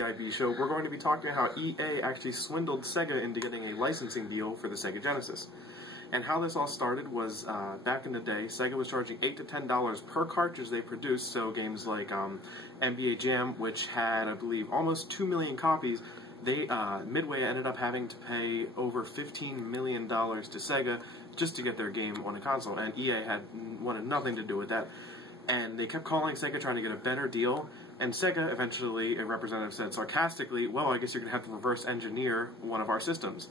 CiB show, we're going to be talking about how EA actually swindled Sega into getting a licensing deal for the Sega Genesis. And how this all started was, back in the day, Sega was charging $8 to $10 per cartridge they produced, so games like NBA Jam, which had, I believe, almost 2 million copies, Midway ended up having to pay over $15 million to Sega just to get their game on a console, and EA wanted nothing to do with that. And they kept calling Sega trying to get a better deal, and Sega, eventually, a representative said sarcastically, well, I guess you're going to have to reverse engineer one of our systems.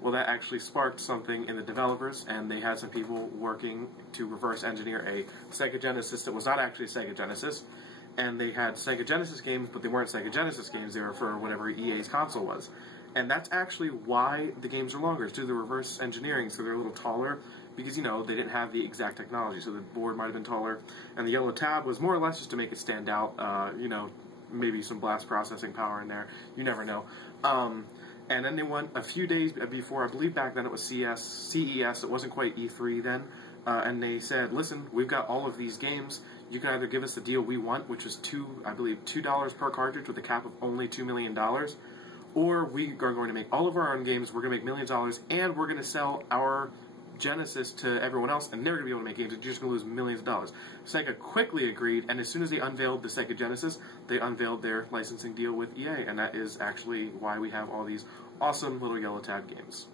Well, that actually sparked something in the developers, and they had some people working to reverse engineer a Sega Genesis that was not actually a Sega Genesis, and they had Sega Genesis games, but they weren't Sega Genesis games, they were for whatever EA's console was. And that's actually why the games are longer. It's due to the reverse engineering, so they're a little taller, because, you know, they didn't have the exact technology, so the board might have been taller. And the yellow tab was more or less just to make it stand out, you know, maybe some blast processing power in there, you never know. And then they went a few days before, I believe back then it was CES, it wasn't quite E3 then, and they said, listen, we've got all of these games, you can either give us the deal we want, which is $2 per cartridge with a cap of only $2 million, or we are going to make all of our own games, we're going to make millions of dollars, and we're going to sell our Genesis to everyone else, and they're going to be able to make games, and you're just going to lose millions of dollars. Sega quickly agreed, and as soon as they unveiled the Sega Genesis, they unveiled their licensing deal with EA, and that is actually why we have all these awesome little yellow tab games.